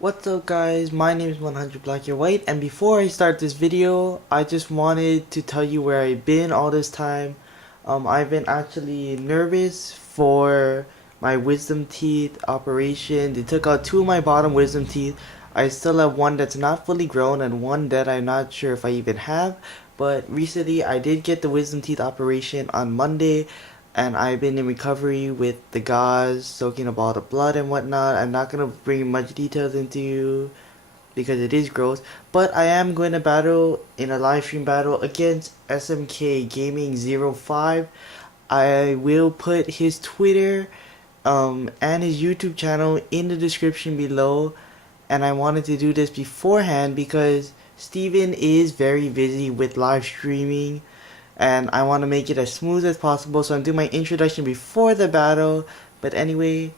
What's up guys, my name is 100 Black Your White, and before I start this video, I just wanted to tell you where I've been all this time. I've been actually nervous for my wisdom teeth operation. They took out two of my bottom wisdom teeth. I still have one that's not fully grown and one that I'm not sure if I even have. But recently I did get the wisdom teeth operation on Monday, and I've been in recovery with the gauze, soaking up all the blood and whatnot. I'm not going to bring much details into you because it is gross, but I am going to battle in a live stream battle against SMK Gaming 05. I will put his Twitter and his YouTube channel in the description below, and I wanted to do this beforehand because Steven is very busy with live streaming and I want to make it as smooth as possible, so I'm doing my introduction before the battle. But anyway,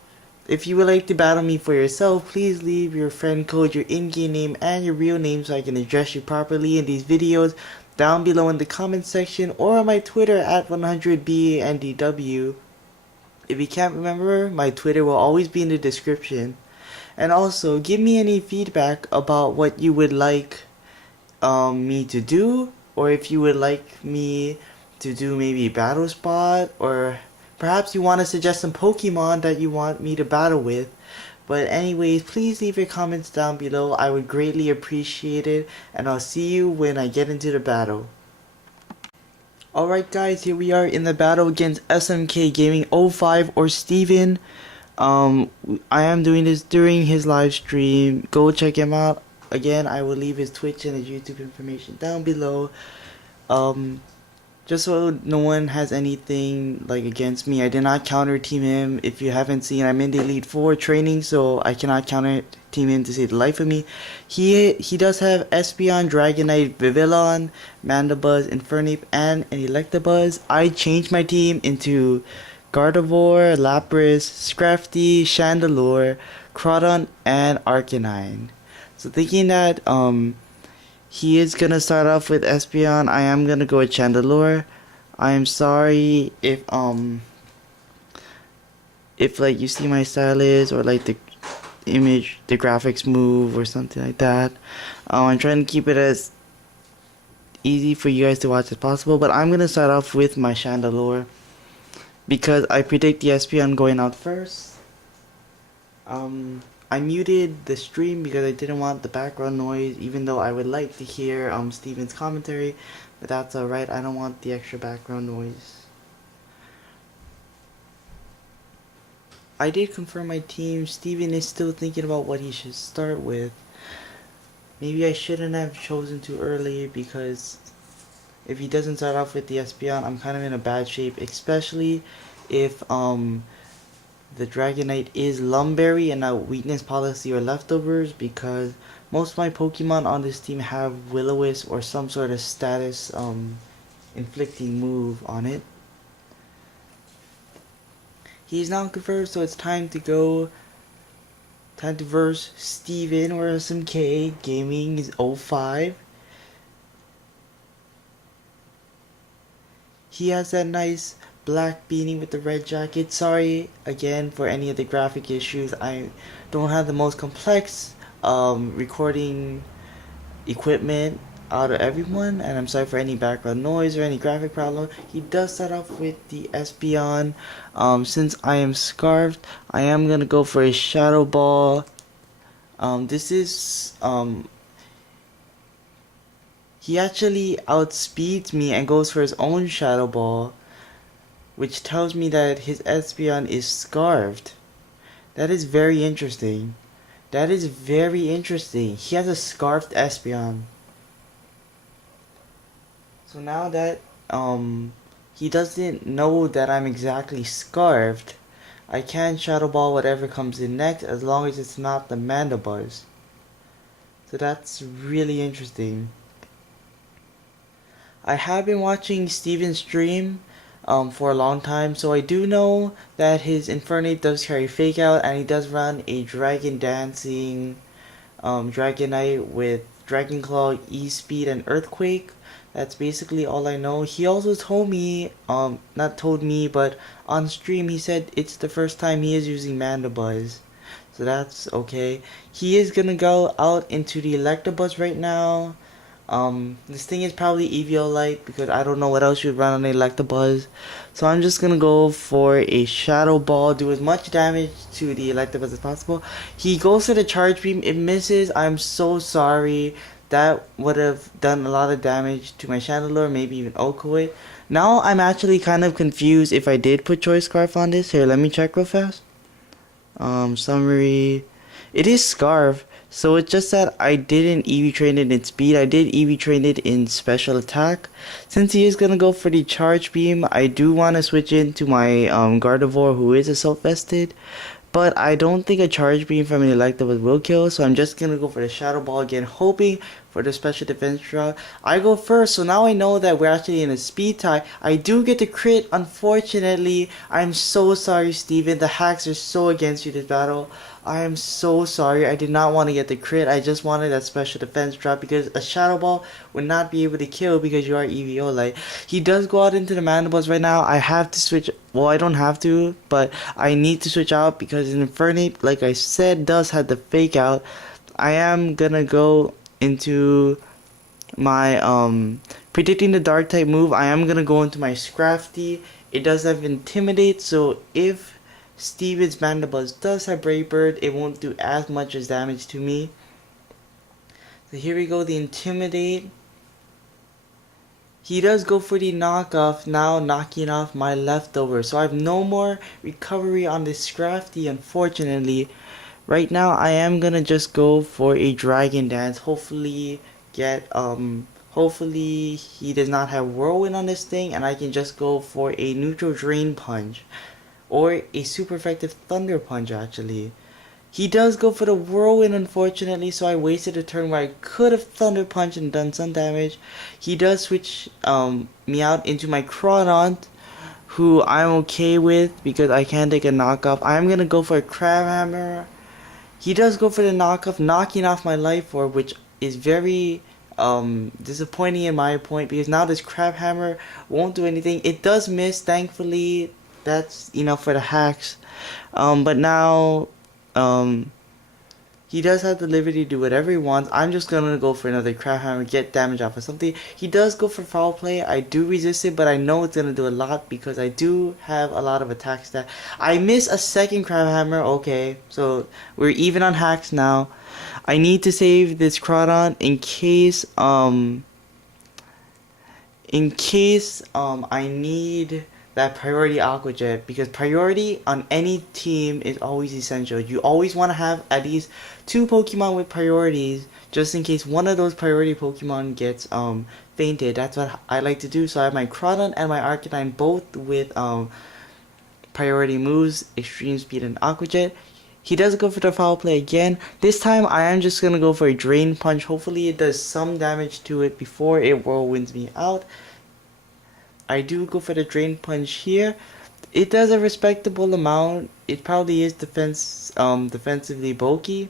if you would like to battle me for yourself, please leave your friend code, your in-game name, and your real name so I can address you properly in these videos down below in the comment section or on my Twitter at 100BANDW. If you can't remember, my Twitter will always be in the description. And also, give me any feedback about what you would like me to do, or if you would like me to do maybe battle spot, or perhaps you want to suggest some Pokemon that you want me to battle with. But anyways, please leave your comments down below. I would greatly appreciate it, and I'll see you when I get into the battle. Alright guys, here we are in the battle against SMK Gaming 05 or Steven. I am doing this during his live stream. Go check him out. Again, I will leave his Twitch and his YouTube information down below. Just so no one has anything like against me, I did not counter team him. If you haven't seen, I'm in the Elite 4 training, so I cannot counter team him to save the life of me. He does have Espeon, Dragonite, Vivillon, Mandibuzz, Infernape, and an Electabuzz. I changed my team into Gardevoir, Lapras, Scrafty, Chandelure, Crawdon, and Arcanine. So thinking that he is gonna start off with Espeon, I am gonna go with Chandelure. I am sorry if like you see my stylus or like the image, the graphics move or something like that. I'm trying to keep it as easy for you guys to watch as possible, but I'm gonna start off with my Chandelure because I predict the Espeon going out first. I muted the stream because I didn't want the background noise, even though I would like to hear Steven's commentary, but that's alright, I don't want the extra background noise. I did confirm my team. Steven is still thinking about what he should start with. Maybe I shouldn't have chosen too early, because if he doesn't start off with the Espeon, I'm kind of in a bad shape, especially if the Dragonite is Lumberry and not Weakness Policy or Leftovers, because most of my Pokemon on this team have Will-O-Wisp or some sort of status inflicting move on it. He's now confirmed, so it's time to go. Time to verse Steven or SMK Gaming is 05. He has that nice black beanie with the red jacket. Sorry again for any of the graphic issues. I don't have the most complex recording equipment out of everyone, and I'm sorry for any background noise or any graphic problem. He does start off with the Espeon. Since I am scarfed, I am gonna go for a Shadow Ball. This is he actually outspeeds me and goes for his own Shadow Ball, which tells me that his Espeon is scarfed. That is very interesting. That is very interesting. He has a scarfed Espeon. So now that he doesn't know that I'm exactly scarfed, I can Shadow Ball whatever comes in next as long as it's not the Mandibuzz. So that's really interesting. I have been watching Steven's stream for a long time, so I do know that his Infernape does carry Fake Out, and he does run a Dragon Dancing Dragonite with Dragon Claw, E-Speed, and Earthquake. That's basically all I know. He also told me, not told me, but on stream he said it's the first time he is using Mandibuzz. So so that's okay. He is gonna go out into the Electabuzz right now. This thing is probably Eviolite because I don't know what else you'd run on the Electabuzz. So I'm just gonna go for a Shadow Ball, do as much damage to the Electabuzz as possible. He goes for the Charge Beam, it misses. I'm so sorry. That would have done a lot of damage to my Chandelure, maybe even Oko it. Now I'm actually kind of confused if I did put Choice Scarf on this. Here, let me check real fast. Summary. It is Scarf. So it's just that I didn't EV train it in speed. I did EV train it in special attack. Since he is gonna go for the charge beam, I do want to switch into my Gardevoir, who is assault vested. But I don't think a charge beam from an Electabuzz will kill, so I'm just gonna go for the Shadow Ball again, hoping for the special defense route. I go first, so now I know that we're actually in a speed tie. I do get the crit, unfortunately. I'm so sorry, Steven. The hacks are so against you this battle. I am so sorry. I did not want to get the crit. I just wanted that special defense drop because a Shadow Ball would not be able to kill because you are Eviolite. He does go out into the Mandibles right now. I have to switch. Well, I don't have to, but I need to switch out because Infernape, like I said, does have the fake out. I am gonna go into my predicting the dark type move. I am gonna go into my Scrafty. It does have Intimidate, so if Steven's Mandibles does have Brave Bird, it won't do as much as damage to me. So here we go, the Intimidate. He does go for the knockoff, now knocking off my leftover. So I have no more recovery on this Scrafty, unfortunately. Right now I am gonna just go for a Dragon Dance. Hopefully hopefully he does not have Whirlwind on this thing and I can just go for a neutral Drain Punch. Or a super effective Thunder Punch actually. He does go for the Whirlwind, unfortunately, so I wasted a turn where I could have Thunder Punched and done some damage. He does switch me out into my Crawdaunt, who I'm okay with because I can take a knockoff. I'm gonna go for a Crabhammer. He does go for the knockoff, knocking off my Life Orb, which is very disappointing in my point because now this Crabhammer won't do anything. It does miss, thankfully. That's enough for the hacks. But now he does have the liberty to do whatever he wants. I'm just gonna go for another Crabhammer, get damage off of something. He does go for Foul Play. I do resist it, but I know it's gonna do a lot because I do have a lot of attack stat. I miss a second Crabhammer. Okay, so we're even on hacks now. I need to save this Crawdaunt in case I need that priority Aqua Jet, because priority on any team is always essential. You always want to have at least 2 Pokemon with priorities just in case one of those priority Pokemon gets fainted. That's what I like to do. So I have my Crawdaunt and my Arcanine both with priority moves, Extreme Speed and Aqua Jet. He does go for the Foul Play again. This time I am just gonna go for a Drain Punch. Hopefully it does some damage to it before it Whirlwinds me out. I do go for the Drain Punch here. It does a respectable amount. It probably is defensively bulky.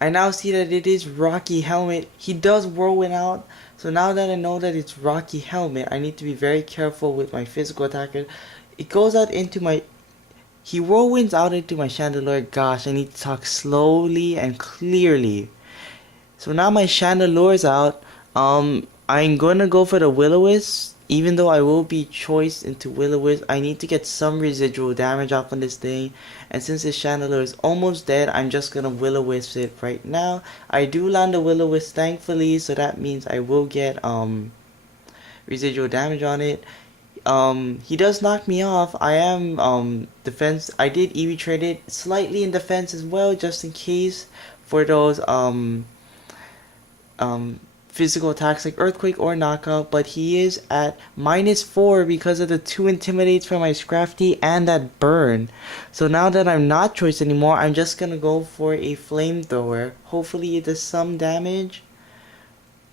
I now see that it is Rocky Helmet. He does Whirlwind out. So now that I know that it's Rocky Helmet, I need to be very careful with my physical attacker. It goes out into my... He Whirlwinds out into my Chandelure. Gosh, I need to talk slowly and clearly. So now my Chandelure's out. I'm gonna go for the Will-O-Wisp. Even though I will be choiced into Will-O-Wisp, I need to get some residual damage off on this thing. And since this Chandelure is almost dead, I'm just gonna Will-O-Wisp it right now. I do land a Will-O-Wisp, thankfully, so that means I will get residual damage on it. He does knock me off. I am defense. I did EV trade it slightly in defense as well, just in case for those physical attacks like Earthquake or Knockout, but he is at -4 because of the 2 Intimidates from my Scrafty and that Burn. So now that I'm not choice anymore, I'm just gonna go for a Flamethrower. Hopefully it does some damage.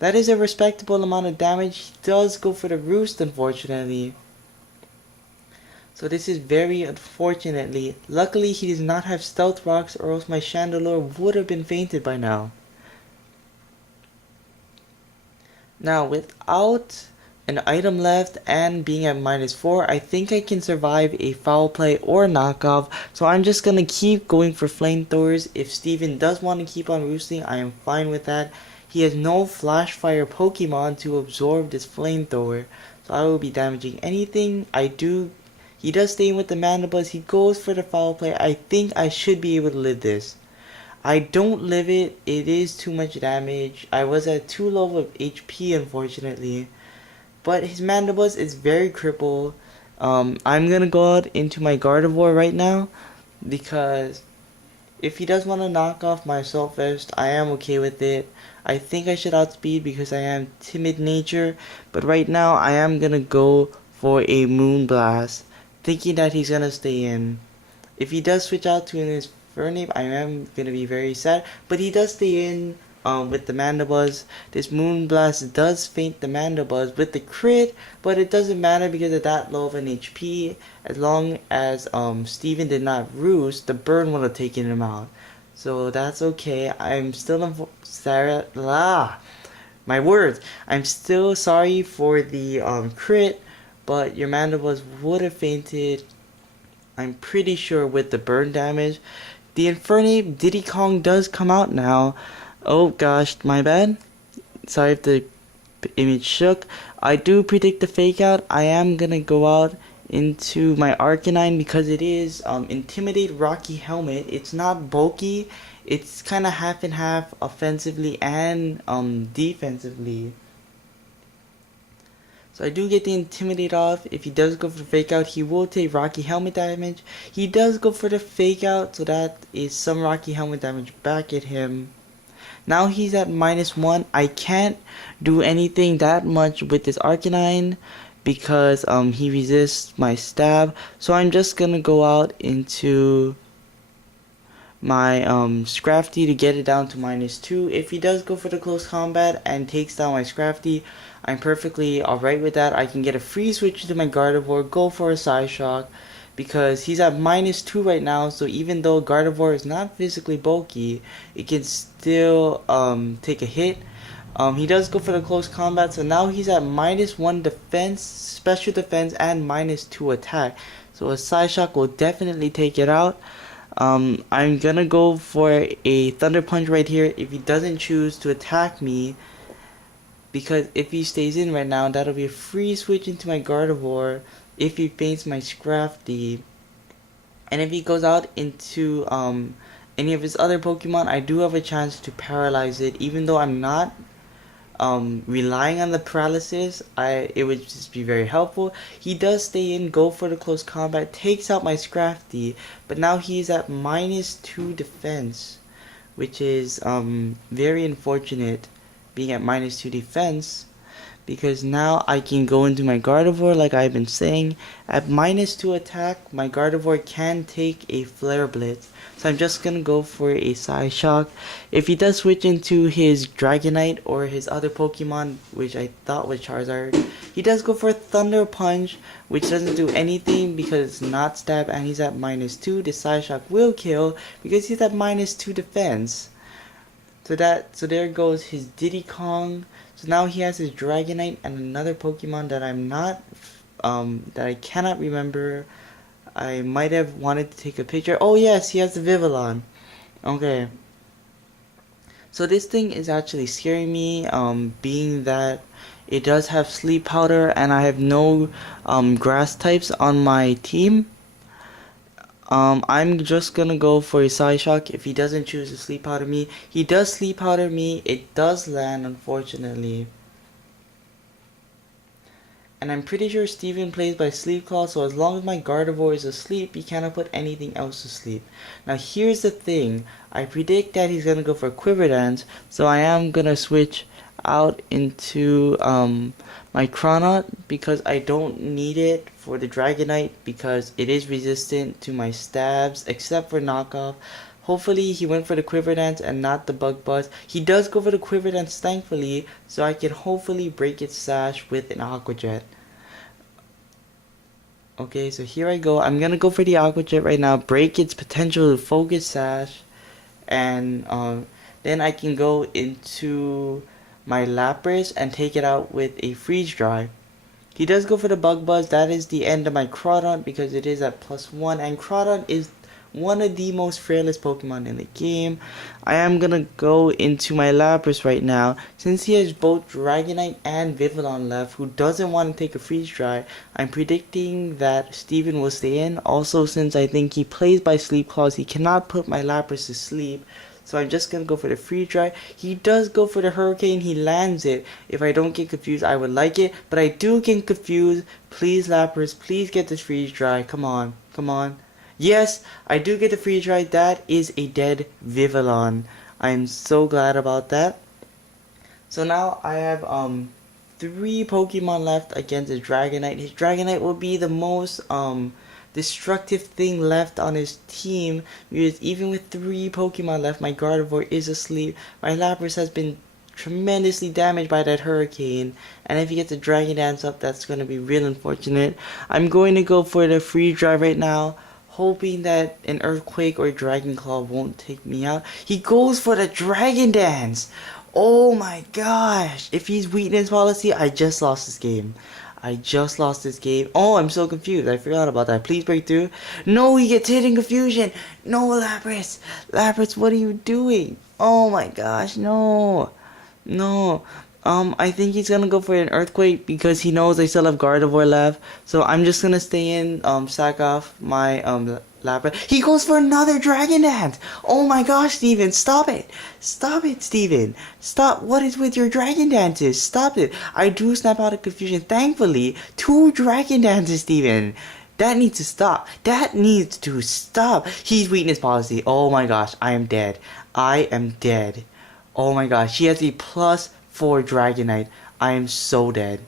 That is a respectable amount of damage. He does go for the Roost, unfortunately. So this is very unfortunately. Luckily he does not have Stealth Rocks, or else my Chandelure would have been fainted by now. Now, without an item left, and being at -4, I think I can survive a foul play or knockoff. So I'm just gonna keep going for flamethrowers. If Steven does want to keep on roosting, I am fine with that. He has no flash fire Pokemon to absorb this flamethrower, so I will be damaging anything. He does stay in with the Mandibuzz. He goes for the foul play. I think I should be able to live this. I don't live it. It is too much damage. I was at too low of HP, unfortunately. But his Mandibuzz is very crippled. I'm gonna go out into my Gardevoir right now, because if he does want to knock off my Assault Vest, I am okay with it. I think I should outspeed because I am timid nature, but right now I am gonna go for a Moonblast, thinking that he's gonna stay in. If he does switch out to his Infernape, I am gonna be very sad, but he does stay in with the Mandibuzz. This Moonblast does faint the Mandibuzz with the crit, but it doesn't matter because of that low of an HP. As long as Steven did not roost, the burn would have taken him out. So that's okay. I'm still my words. I'm still sorry for the crit, but your Mandibuzz would have fainted, I'm pretty sure, with the burn damage. The Infernape Diddy Kong does come out now. Oh gosh, my bad. Sorry if the image shook. I do predict the fake out. I am gonna go out into my Arcanine because it is Intimidate Rocky Helmet. It's not bulky. It's kind of half and half offensively and defensively. So I do get the Intimidate off. If he does go for the fake out, he will take Rocky Helmet damage. He does go for the fake out, so that is some Rocky Helmet damage back at him. Now he's at -1. I can't do anything that much with this Arcanine because he resists my stab. So I'm just gonna go out into my Scrafty to get it down to -2. If he does go for the close combat and takes down my Scrafty, I'm perfectly alright with that. I can get a free switch to my Gardevoir, go for a Psyshock, because he's at -2 right now, so even though Gardevoir is not physically bulky, it can still take a hit. He does go for the close combat, so now he's at -1 defense, special defense, and -2 attack. So a Psyshock will definitely take it out. I'm gonna go for a Thunder Punch right here if he doesn't choose to attack me, because if he stays in right now, that'll be a free switch into my Gardevoir if he faints my Scrafty. And if he goes out into any of his other Pokemon, I do have a chance to paralyze it. Even though I'm not relying on the paralysis, it would just be very helpful. He does stay in, go for the close combat, takes out my Scrafty, but now he's at -2 defense, which is very unfortunate, being at -2 defense, because now I can go into my Gardevoir like I've been saying. At -2 attack, my Gardevoir can take a Flare Blitz. So I'm just gonna go for a Psyshock. If he does switch into his Dragonite or his other Pokemon, which I thought was Charizard, he does go for a Thunder Punch, which doesn't do anything because it's not stab and he's at -2. The Psyshock will kill because he's at -2 defense. So there goes his Diddy Kong. So now he has his Dragonite and another Pokemon that that I cannot remember. I might have wanted to take a picture. Oh yes, he has the Vivillon. Okay. So this thing is actually scaring me, being that it does have Sleep Powder and I have no grass types on my team. I'm just gonna go for a Psyshock if he doesn't choose to Sleep Powder me. He does Sleep Powder me. It does land, unfortunately. And I'm pretty sure Steven plays by Sleep Claw, so as long as my Gardevoir is asleep, he cannot put anything else to sleep. Now here's the thing. I predict that he's gonna go for Quiver Dance, so I am gonna switch out into my Chronout because I don't need it for the Dragonite because it is resistant to my stabs except for knockoff. Hopefully he went for the Quiver Dance and not the Bug Buzz. He does go for the Quiver Dance, thankfully, so I can hopefully break its sash with an Aqua Jet. Okay, so here I go. I'm gonna go for the Aqua Jet right now, break its potential to focus sash, and then I can go into my Lapras and take it out with a Freeze Dry. He does go for the Bug Buzz. That is the end of my Crawdon because it is at +1, and Crawdon is one of the most fearless Pokemon in the game. I am gonna go into my Lapras right now. Since he has both Dragonite and Vivillon left, who doesn't want to take a freeze dry, I'm predicting that Steven will stay in. Also, since I think he plays by Sleep Clause, he cannot put my Lapras to sleep. So I'm just gonna go for the freeze dry. He does go for the Hurricane, he lands it. If I don't get confused, I would like it, but I do get confused. Please Lapras, please get this freeze dry. Come on, come on. Yes, I do get the freeze dry. That is a dead Vivillon. I am so glad about that. So now I have 3 Pokemon left against his Dragonite. His Dragonite will be the most destructive thing left on his team, because even with 3 Pokemon left, my Gardevoir is asleep. My Lapras has been tremendously damaged by that Hurricane, and if he gets a Dragon Dance up, that's going to be real unfortunate. I'm going to go for the freeze dry right now, hoping that an Earthquake or Dragon Claw won't take me out. He goes for the Dragon Dance! Oh my gosh! If he's weakness policy, I just lost this game. I just lost this game. Oh, I'm so confused. I forgot about that. Please break through. No, he gets hit in confusion. No, Lapras. Lapras, what are you doing? Oh my gosh, no. No. I think he's gonna go for an Earthquake because he knows I still have Gardevoir left. So I'm just gonna stay in, sack off my, Lapras. He goes for another Dragon Dance! Oh my gosh, Steven, stop it! Stop it, Steven! Stop! What is with your Dragon Dances? Stop it! I do snap out of confusion. Thankfully, 2 Dragon Dances, Steven! That needs to stop. That needs to stop. He's weakness policy. Oh my gosh, I am dead. I am dead. Oh my gosh, he has a +4 Dragonite. I am so dead.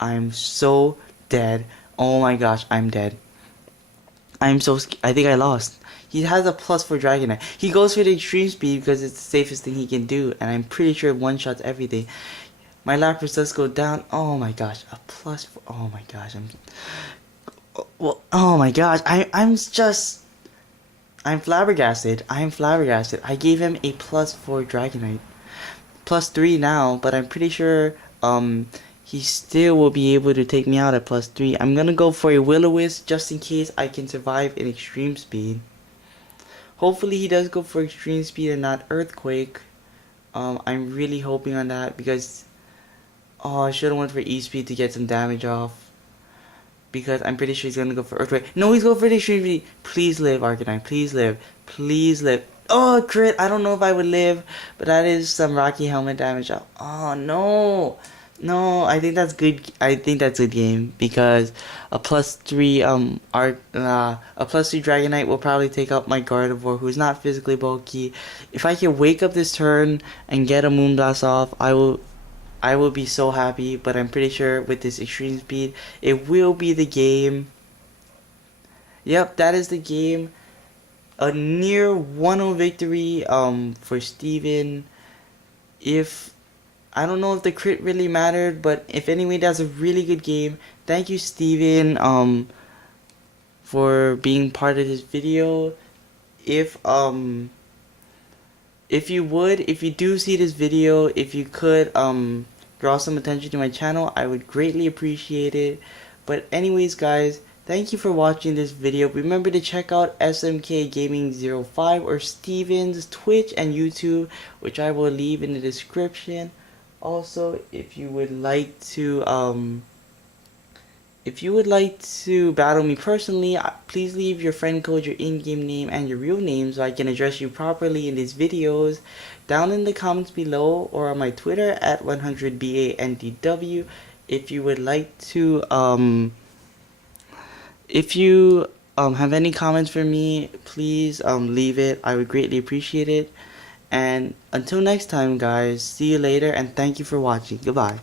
I am so dead. Oh my gosh, I'm dead. I think I lost. He has a +4 Dragonite. He goes for the extreme speed because it's the safest thing he can do, and I'm pretty sure it one-shots everything. My Lapras does go down. Oh my gosh, a +4. Oh my gosh, oh my gosh, I'm flabbergasted. I am flabbergasted. I gave him a +4 Dragonite. +3 now, but I'm pretty sure he still will be able to take me out at +3. I'm gonna go for a Will-O-Wisp just in case I can survive in extreme speed. Hopefully he does go for extreme speed and not Earthquake. I'm really hoping on that because I should have went for E-Speed to get some damage off. Because I'm pretty sure he's gonna go for Earthquake. No, he's going for the extreme speed. Please live, Arcanine. Please live. Please live. Oh, crit. I don't know if I would live, but that is some Rocky Helmet damage. Oh, no. No, I think that's good. I think that's a good game because a +3 a +3 Dragonite will probably take out my Gardevoir, who's not physically bulky. If I can wake up this turn and get a Moonblast off, I will be so happy. But I'm pretty sure with this extreme speed, it will be the game. Yep, that is the game. A near 1-0 victory for Steven. I don't know if the crit really mattered, but if anyway, that's a really good game. Thank you, Steven, for being part of this video. If you do see this video, if you could draw some attention to my channel, I would greatly appreciate it. But anyways, guys, thank you for watching this video. Remember to check out SMK Gaming 05 or Steven's Twitch and YouTube, which I will leave in the description. Also, if you would like to battle me personally, please leave your friend code, your in-game name, and your real name so I can address you properly in these videos down in the comments below or on my Twitter at 100BANDW. If you would like to if you have any comments for me, please leave it. I would greatly appreciate it. And until next time, guys, see you later, and thank you for watching. Goodbye.